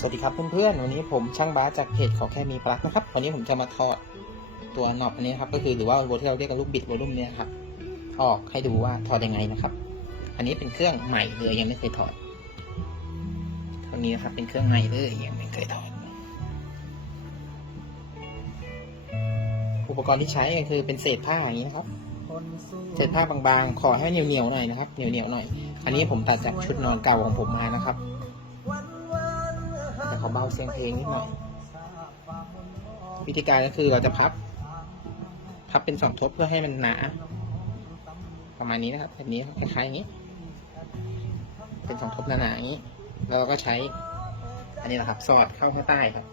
สวัสดีครับเพื่อนๆ วันนี้ผมช่างบาสจากเพจขอแค่มีปลั๊กนะครับ วันนี้ผมจะมาถอดตัวน็อตอันนี้นะครับ ก็คือหรือว่าโวลที่เราเรียกกันลูกบิดโวลุ่มเนี่ยครับออกให้ดูว่าถอดยังไงนะครับ อันนี้เป็นเครื่องใหม่เลยยังไม่เคยถอดตรงนี้นะครับเป็นเครื่องใหม่เลยยังไม่เคยถอด อุปกรณ์ที่ใช้ก็คือเป็นเศษผ้าอย่างนี้นะครับเศษผ้าบางๆ ขอให้เหนียวๆหน่อยนะครับเหนียวๆหน่อย อันนี้ผมตัดจากชุดนอนเก่าของผมมานะครับ เบาเสียงเพลงนิดหน่อย วิธีการก็คือเราจะพับ พับเป็นสองทบเพื่อให้มันหนา ประมาณนี้นะครับแบบนี้คล้ายๆอย่างนี้ เป็นสองทบหนาๆอย่างนี้ แล้วเราก็ใช้ อันนี้แหละครับ สอดเข้าข้างใต้ครับ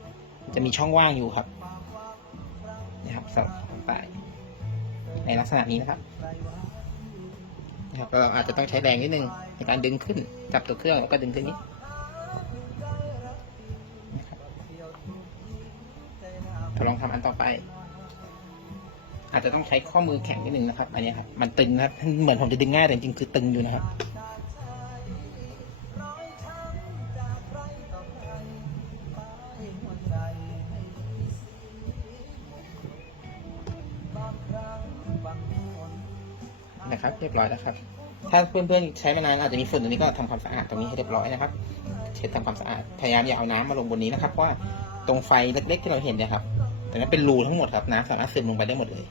จะมีช่องว่างอยู่ครับนี่ครับสอดข้างใต้ในลักษณะนี้นะครับนะครับเราอาจจะต้องใช้แรงนิดนึงในการดึงขึ้นจับตัวเครื่องแล้วก็ดึงขึ้นนี้ จะลองทำอันต่อไป อาจจะต้องใช้ข้อมือแข็งนิดนึงนะครับ อันนี้ครับ มันตึงนะครับ เหมือนผมจะดึงง่ายแต่จริงๆคือตึงอยู่นะครับนะครับ เรียบร้อยแล้วครับ ถ้าเพื่อนๆใช้มานานอาจจะมีฝุ่นตรงนี้ก็ทำความสะอาดตรงนี้ให้เรียบร้อยนะครับ เช็ดทำความสะอาด พยายามอย่าเอาน้ำมาลงบนนี้นะครับ เพราะว่าตรงไฟเล็กๆที่เราเห็นเนี่ยครับ แต่นั้นเป็นรูทั้งหมดครับน้ำสามารถซึมลงไปได้หมดเลย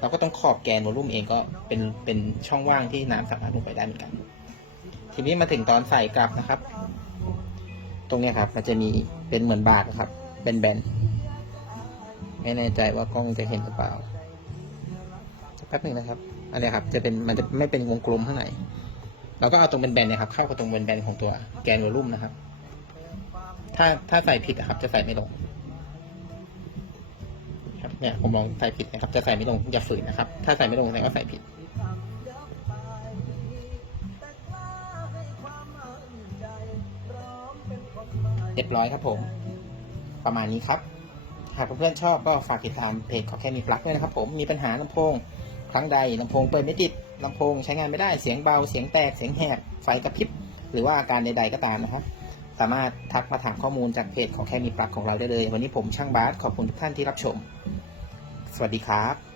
เราก็ต้องขอบแกนวอลลุ่มเองก็เป็นเป็นช่องว่างที่น้ำสามารถลงไปได้เหมือนกัน ทีนี้มาถึงตอนใส่กลับนะครับ ตรงนี้ครับ มันจะมีเป็นเหมือนบาดนะครับแบนๆไม่แน่ใจว่ากล้องจะเห็นหรือเปล่าแป๊บหนึ่งนะครับอันนี้ครับ จะเป็นมันจะไม่เป็นวงกลมข้างในเราก็เอาตรงแบนๆเนี่ยครับ เข้ากับตรงแบนๆของตัวแกนวอลลุ่มนะครับ ถ้าถ้าใส่ผิดอะครับ จะใส่ไม่ลง เนี่ยผมลองใส่ผิดนะครับ จะใส่ไม่ลงอย่าฝืนนะครับ ถ้าใส่ไม่ลงแสดงว่าใส่ผิดเรียบร้อยครับผม ประมาณนี้ครับ หากเพื่อนๆชอบก็ฝากติดตามเพจขอแค่มีปลั๊กด้วยนะครับ ผมมีปัญหาลำโพง ครั้งใดลำโพงเปิดไม่ติดลำโพงใช้งานไม่ได้เสียงเบาเสียงแตกเสียงแหบไฟกระพริบ หรือว่าอาการใด ๆก็ตามนะครับสามารถทักมาถามข้อมูลจากเพจของแค่มีปลั๊กของเราได้เลย วันนี้ผมช่างบาสขอบคุณทุกท่านที่รับชม สวัสดีครับ